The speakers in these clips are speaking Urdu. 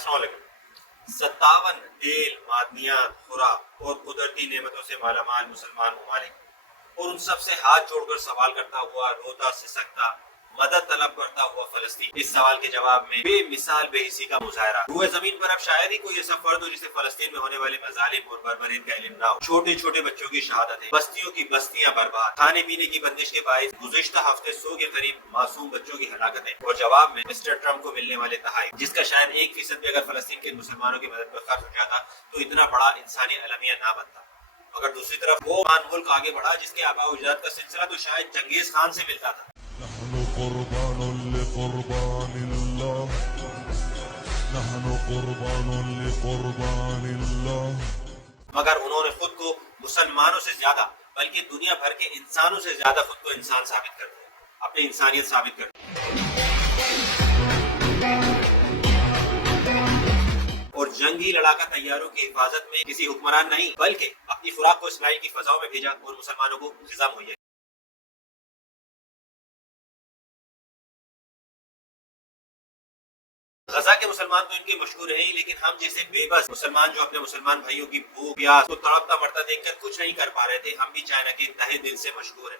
السلام علیکم۔ 57 تیل، معدنیات، خوراک اور قدرتی نعمتوں سے مالا مال مسلمان ممالک اور ان سب سے ہاتھ جوڑ کر سوال کرتا ہوا، روتا سسکتا، مدد طلب کرتا ہوا فلسطین، اس سوال کے جواب میں بے مثال بے حسی کا مظاہرہ۔ روئے زمین پر اب شاید ہی کوئی ایسا فرد ہو جسے فلسطین میں ہونے والے مظالم اور بربریت کا علم نہ ہو۔ چھوٹے چھوٹے بچوں کی شہادتیں، بستیوں کی بستیاں برباد، کھانے پینے کی بندش کے باعث گزشتہ ہفتے 100 کے قریب معصوم بچوں کی ہلاکتیں، اور جواب میں مسٹر ٹرمپ کو ملنے والے تحائف، جس کا شاید 1% بھی اگر فلسطین کے مسلمانوں کی مدد پر خرچ ہو جاتا تو اتنا بڑا انسانی المیہ نہ بنتا۔ مگر دوسری طرف وہ ملک آگے بڑھا جس کے آباء و اجداد کا سلسلہ تو شاید چنگیز خان سے ملتا تھا۔ نحن قربان لقربان الله، نحن قربان لقربان الله۔ مگر انہوں نے خود کو مسلمانوں سے زیادہ بلکہ دنیا بھر کے انسانوں سے زیادہ خود کو انسان ثابت کر دیا، اپنی انسانیت ثابت کر دی، اور جنگی لڑاکا طیاروں کی حفاظت میں کسی حکمران نہیں بلکہ اپنی خوراک کو اسرائیل کی فضاؤں میں بھیجا اور مسلمانوں کو غذا مہیا۔ غزہ کے مسلمان تو ان کے مشہور ہیں ہی، لیکن ہم جیسے بے بس مسلمان جو اپنے مسلمان بھائیوں کی بھوک پیاس کو تڑپتا مرتا دیکھ کر کچھ نہیں کر پا رہے تھے، ہم بھی چائنا کے تہہ دل سے مشہور ہیں۔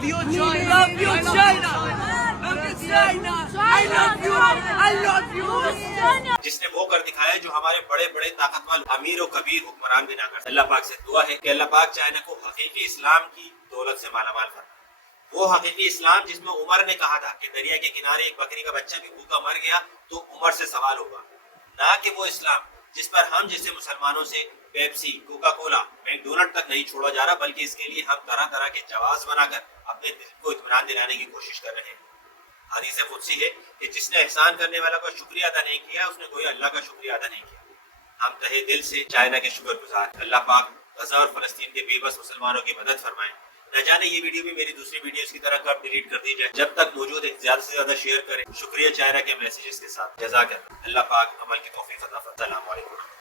جس نے وہ کر دکھایا جو ہمارے بڑے بڑے طاقتور امیر و کبیر حکمران بھی نہ کر سکتے۔ اللہ پاک سے دعا ہے کہ اللہ پاک چائنا کو حقیقی اسلام کی دولت سے مالا مال فرمائے، وہ حقیقی اسلام جس میں عمر نے کہا تھا کہ دریا کے کنارے ایک بکری کا بچہ بھی بھوکا مر گیا تو عمر سے سوال ہوگا، نہ کہ وہ اسلام جس پر ہم جیسے مسلمانوں سے Pepsi, Coca Cola, McDonald تک نہیں چھوڑا جا رہا، بلکہ اس کے لیے ہم طرح طرح کے جواز بنا کر اپنے دل کو اطمینان دلانے کی کوشش کر رہے ہیں۔ حدیث قدسی ہے کہ جس نے احسان کرنے والا کا شکریہ ادا نہیں کیا اس نے گویا اللہ کا شکریہ ادا نہیں کیا۔ ہم تہہ دل سے چائنا کے شکر گزار ہیں۔ اللہ پاک غزہ اور فلسطین کے بے بس مسلمانوں کی مدد فرمائیں۔ نہ جانے یہ ویڈیو بھی میری دوسری ویڈیوز کی طرح کب ڈیلیٹ کر دی جائے، جب تک موجود ہے زیادہ سے زیادہ شیئر کریں۔ شکریہ چائنا کے میسیجز کے ساتھ، جزاک اللہ۔ اللہ پاک عمل کی توفیق عطا فرمائے۔ السلام علیکم۔